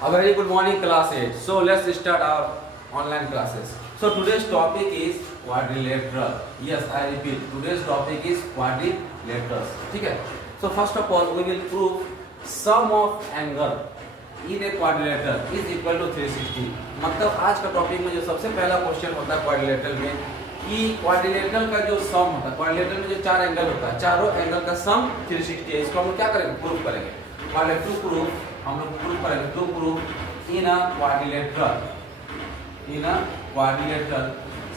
A very good morning class 8. So let's start our online classes. So today's topic is quadrilateral. Yes, I repeat. Today's topic is quadrilaterals. ठीक है? So first of all, we will prove sum of angle in a quadrilateral is equal to 360. मतलब आज का topic में जो सबसे पहला question होता है क्वाड्रिलेटरल में कि क्वाड्रिलेटरल का जो सम होता है, क्वाड्रिलेटरल में जो चार एंगल होता है, चारों एंगल का सम 360 है. इसको हम क्या करेंगे? प्रूव करेंगे. हम लोग प्रूव करेंगे. To prove in a quadrilateral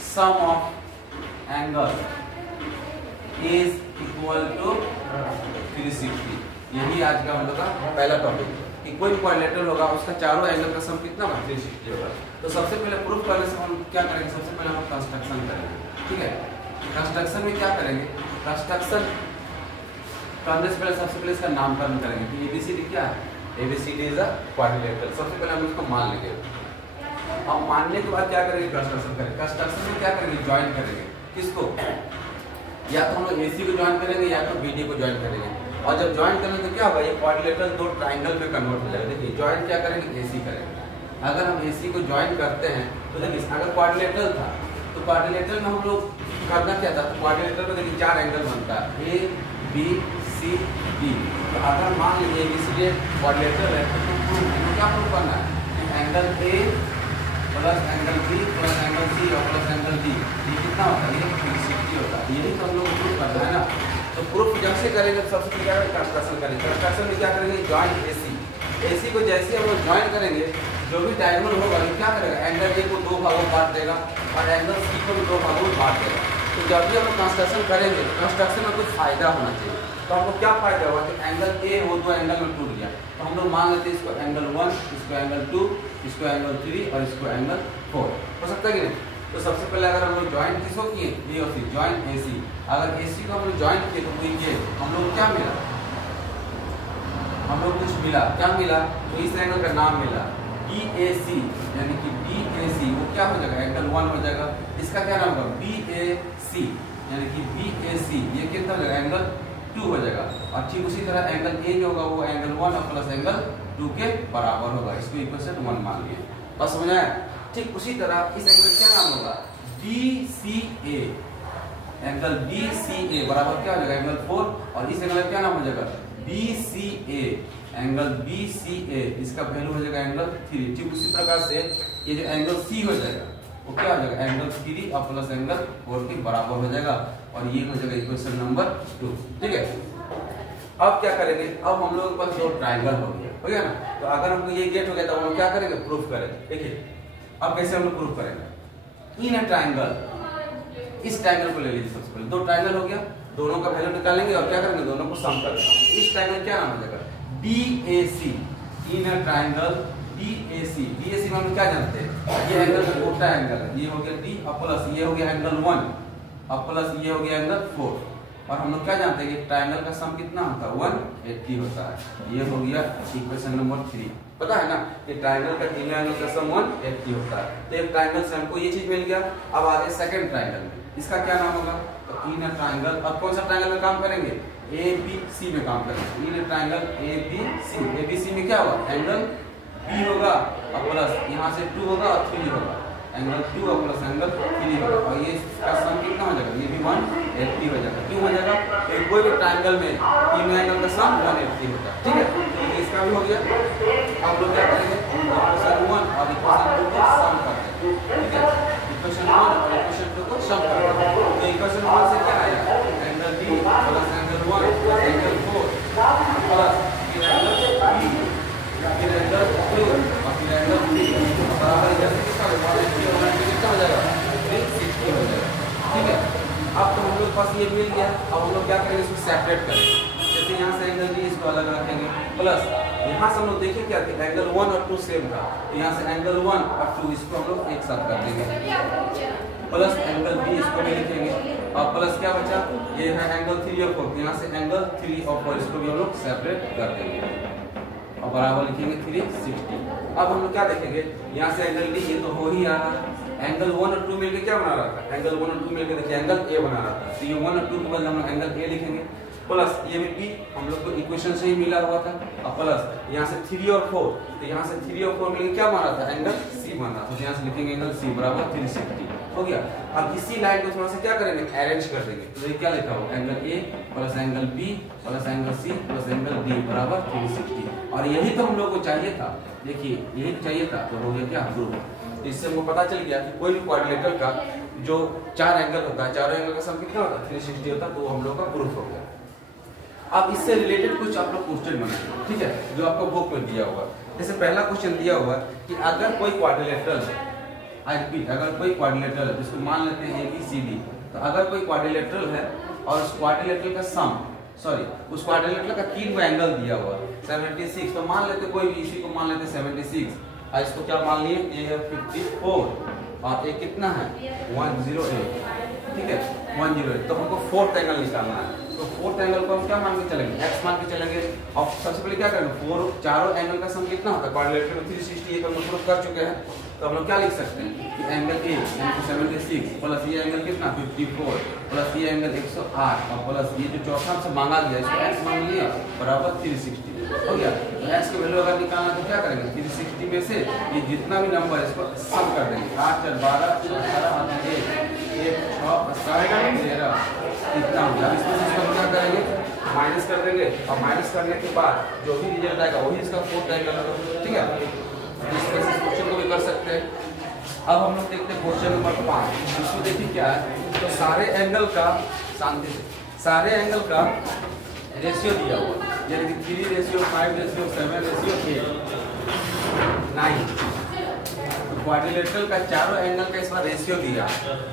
sum of angle is equal to 360. यही आज का हम लोग का पहला टॉपिक है कि कोई क्वाड्रिलेटरल होगा उसका चारों एंगल का सम कितना होगा? 360 होगा. तो सबसे पहले प्रूफ करने से हम क्या करेंगे? सबसे पहले हम कंस्ट्रक्शन करेंगे. ठीक है? कंस्ट्रक्शन में क्या करेंगे? कंस्ट्रक्शन करने से पहले सबसे पहले इसका नामकरण करेंगे कि एबीसीडी क्या है? ABCD is a quadrilateral. सबसे पहले हम इसको मान लेंगे. अब मानने के बाद क्या करेंगे? कंस्ट्रक्शन करेंगे. कंस्ट्रक्शन में क्या करेंगे? ज्वाइन करेंगे. किसको? या तो हम लोग एसी को ज्वाइन करेंगे या तो बीडी को ज्वाइन करेंगे. और जब ज्वाइन करेंगे तो क्या होगा? ये क्वाड्रिलेटरल दो ट्रायंगल में कन्वर्ट हो जाएगा. देखिए ज्वाइन क्या करेंगे? एसी करेंगे. अगर हम एसी को ज्वाइन करते हैं तो देखिए अगर क्वाड्रिलेटरल था तो क्वाड्रिलेटरल में हम लोग करना क्या था? तो क्वाड्रिलेटरल में देखिए चार एंगल बनता है, ए बी सी डी. तो अगर मान लीजिए एबीसीडी क्वाड्रिलेटरल है तो हमें क्या प्रूव करना है? Angle A plus angle B plus angle C और प्लस एंगल डी ये कितना होता है? ये 360 होता है. यही तो हम लोग प्रूव करना है ना. तो प्रूफ जब से करेंगे सबसे पहले क्या करेंगे? कंस्ट्रक्शन करेंगे. कंस्ट्रक्शन में क्या करेंगे? Join AC. एसी को जैसे हम लोग ज्वाइन करेंगे जो भी डायगोनल होगा वो क्या करेगा? एंगल ए को दो भागों में बांट देगा और एंगल सी को भी दो भागों में बांट देगा. तो जब भी हम लोग कंस्ट्रक्शन करेंगे तो कंस्ट्रक्शन में कुछ फायदा होना चाहिए. तो हमको क्या फायदा हुआ कि एंगल ए वो दो एंगल में टूट गया. तो हम लोग मान लेते हैं इसको एंगल 1, इसको एंगल 2, इसको एंगल 3 और इसको एंगल 4. हो सकता है कि नहीं? तो सबसे पहले अगर हम लोग ज्वाइन किसको किए? बी और सी. Join AC. अगर एसी को हम लोग ज्वाइन किए तो ये हम लोग क्या मिला? हम लोग कुछ मिला. क्या मिला? तो इस एंगल का नाम मिला BAC, यानी कि BAC वो क्या हो जाएगा? एंगल 1 हो जाएगा. इसका क्या नाम होगा? BAC, यानी कि BAC ये कितना हो जाएगा? एंगल 2 हो जाएगा. और ठीक उसी तरह एंगल ए जो होगा वो एंगल 1 और प्लस एंगल 2 के बराबर होगा. इसको इक्वेशन 1 मान लिए. बस समझ आया? ठीक उसी तरह इस एंगल क्या नाम होगा? BCA. एंगल BCA बराबर क्या हो जाएगा? एंगल 4. और इस एंगल का क्या नाम हो जाएगा? BCA. एंगल BCA इसका वैल्यू हो जाएगा एंगल 3. ठीक उसी प्रकार से ये जो एंगल C हो जाएगा वो क्या हो जाएगा? एंगल 3 और प्लस एंगल 4 के बराबर हो जाएगा. और ये हो जाएगा इक्वेशन नंबर 2. ठीक है? अब क्या करेंगे? अब हम लोग के पास दो ट्रायंगल हो गया ना. तो अगर हमको ये गेट हो गया तो हम लोग क्या करेंगे? प्रूफ करेंगे. देखिए अब कैसे हम लोग प्रूफ करेंगे? इन अ ट्रायंगल, इस ट्रायंगल को ले लीजिए. सबसे पहले दो ट्रायंगल हो गया, दोनों का वैल्यू निकालेंगे और क्या करेंगे? दोनों को सम करेंगे. इस ट्रायंगल क्या नाम हो जाएगा? DAC. In a triangle DAC. DAC में हम क्या जानते हैं? ये एंगल मोटा एंगल है. ये हो गया D और प्लस ये हो गया एंगल 1 और प्लस ये हो गया एंगल 4. और हम लोग क्या जानते हैं कि ट्रायंगल का सम कितना होता है? 180 होता है. ये हो गया इक्वेशन नंबर 3. पता है ना कि ट्रायंगल का तीनों एंगल का सम 180 होता है. तो एक ट्रायंगल से हमको ये चीज मिल गया. अब आगे सेकंड ट्रायंगल में इसका क्या नाम होगा? तो इन ट्रायंगल. अब कौन सा ट्रायंगल में काम करेंगे? ABC में काम करेंगे. In triangle ABC. ABC में क्या होगा? एंगल B होगा और प्लस यहाँ से 2 होगा और 3 होगा. एंगल 2 और प्लस एंगल 3 होगा. और ये इसका सम कितना हो जाएगा? ये भी 180 हो जाएगा. क्यों हो जाएगा? तो कोई भी ट्रायंगल में तीनों एंगल का सम 180 होता है. ठीक है? तो इसका भी हो गया. आप लोग क्या करेंगे? इक्वेशन 1 और इक्वेशन 2 को सम करते हैं. ठीक है? इक्वेशन 1 और इक्वेशन 2 को सम करते हैं. तो इक्वेशन 1 से क्या आएगा? Angle D plus angle 1 plus angle 4 plus फिर एंगल B फिर एंगल 2 और फिर एंगल 3 बराबर जैसे कितना हो जाएगा? 360 हो जाएगा. ठीक है? अब तो हम लोग पास ये मिल गया. अब हम लोग क्या करेंगे? इसको सेपरेट करेंगे. जैसे यहाँ से एंगल D इसको अलग रखेंगे प्लस यहाँ से हम लोग देखिए क्या थे? एंगल 1 और 2 सेम था. यहाँ से एंगल 1 और 2 इसको हम लोग एक साथ कर देंगे प्लस एंगल B इसको भी लिखेंगे और प्लस क्या बचा? ये है एंगल 3 और 4. यहाँ से एंगल 3 और 4 इसको भी हम लोग सेपरेट कर देंगे और बराबर लिखेंगे 360. अब हम लोग क्या देखेंगे? यहाँ से एंगल D ये तो हो ही आ रहा है. एंगल 1 और 2 मिलकर क्या बना रहा था? एंगल 1 और 2 मिलकर देखिए एंगल A बना रहा था. तो ये 1 और 2 के बदले हम लोग एंगल A लिखेंगे प्लस ये भी बी हम लोग को इक्वेशन से ही मिला हुआ था, और प्लस यहाँ से 3 और 4, तो यहाँ से 3 और 4 मिलकर क्या बना था, एंगल सी बना, तो यहाँ से लिखेंगे एंगल सी बराबर 360 हो गया। अब इसी लाइन को थोड़ा सा क्या करेंगे, अरेंज कर देंगे, तो ये क्या लिखा हो, angle A plus angle B plus angle C plus angle D बराबर 360, और यही तो हम लोग को चाहिए था, देखिए यही चाहिए था, तो हो गया क्या ग्रुप। इससे हमको पता चल गया कि कोई भी क्वाड्रिलेटरल का जो 4 एंगल होता है, चारों एंगल का सम कितना होता है, 360 होता है, तो हम लोग का प्रूफ हो गया। अब इससे रिलेटेड कुछ आप लोग क्वेश्चन बनाएंगे, ठीक है, जो आपको बुक में दिया होगा। जैसे पहला क्वेश्चन दिया हुआ कि अगर कोई क्वाड्रिलेटरल, आई रिपीट, अगर कोई क्वाड्रिलेटरल है, जिसको मान लेते हैं ABCD, तो अगर कोई क्वाड्रिलेटरल है और उस क्वाड्रिलेटरल का सम, सॉरी उस क्वाड्रिलेटरल का 3 एंगल दिया हुआ 76, तो मान लेते कोई भी, इसी को मान लेते 76, और इसको क्या मान लिए, ये है 54 और ये कितना है 108, ठीक है 108, तो हमको 4th एंगल निकालना है। तो 4th एंगल को हम क्या मान के चलेंगे, x मान के चलेंगे, और सबसे पहले क्या करेंगे, 4 चारों एंगल का सम कितना होता है, क्वाड्रिलेटरल में 360 एक हम लोग प्रूफ कर चुके हैं, तो हम लोग क्या लिख सकते हैं कि एंगल ए यानी कि 76 प्लस ये एंगल कितना 54 प्लस ये एंगल 108 और प्लस ये जो चौथा से मांगा गया इसको x मान लिया बराबर 360 हो गया। तो x की वैल्यू अगर निकालना तो क्या करेंगे, 360 में से ये जितना भी नंबर है इसको सम कर देंगे, 8 4 12 18 और 1 6 7 13 इतना हो गया। इसमें से इसको क्या करेंगे, माइनस कर देंगे, और माइनस करने के बाद जो भी रिजल्ट आएगा वही इसका 4th एंगल होगा, ठीक है। इस तरह से क्वेश्चन को भी कर सकते हैं। अब हम लोग देखते हैं क्वेश्चन नंबर 5, इसमें देखिए क्या है, तो सारे एंगल का, शांति से, सारे एंगल का रेशियो दिया हुआ, यानी कि 3:5:7:8:9, क्वाड्रिलेटरल का चारों एंगल का इसमें रेशियो दिया,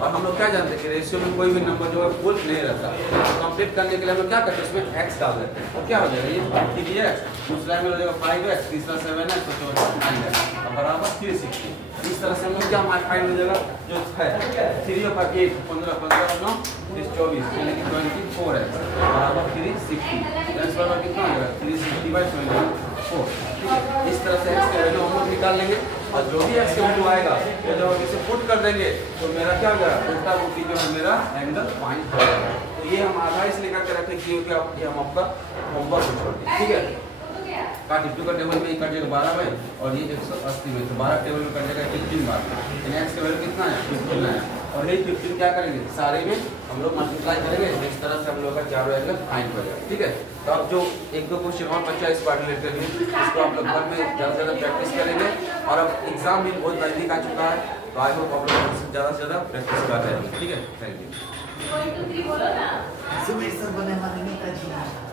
और हम लोग क्या जानते हैं कि रेशियो में कोई भी नंबर जो है फुल नहीं रहता, तो कंप्लीट करने के लिए हम लोग क्या करते हैं, उसमें x डाल देते हैं, तो क्या हो जाएगा, ये 3x, दूसरा में हो जाएगा 5x, तीसरा 7x, तो चौथा 9x बराबर 360। इस तरह से हम लोग क्या फाइंड हो जाएगा, जो है 3 और 8 15 15 9 24 यानी कि 24x बराबर 360, तो इस बराबर कितना आ जाएगा 360/24, ठीक है। इस तरह से x का वैल्यू हम लोग निकाल लेंगे, और जो भी x का वैल्यू आएगा ये जब हम इसे पुट कर देंगे तो मेरा क्या हो जाएगा, उल्टा बूटी जो है मेरा एंगल फाइंड हो जाएगा। तो ये हम आधा इसलिए करके रखें क्योंकि हम आपका होमवर्क छोड़ दें, ठीक है। काट 2 का टेबल में कट जाएगा 12 में, और ये 180 में, तो 12 टेबल में कट जाएगा 15 बार, यानी x का वैल्यू कितना है 15 है, और यही 15 क्या करेंगे, सारे में हम लोग मल्टीप्लाई करेंगे, इस तरह से हम लोग का चारों एंगल फाइंड हो जाएगा, ठीक है। तो अब जो 1-2 क्वेश्चन और बचा इस क्वाड्रिलेटरल में, इसको आप लोग घर में ज़्यादा से ज़्यादा प्रैक्टिस करेंगे, और अब एग्जाम भी बहुत नजदीक आ चुका है, तो आई होप आप लोग ज़्यादा से ज़्यादा प्रैक्टिस कर रहे हैं, ठीक है। Thank you.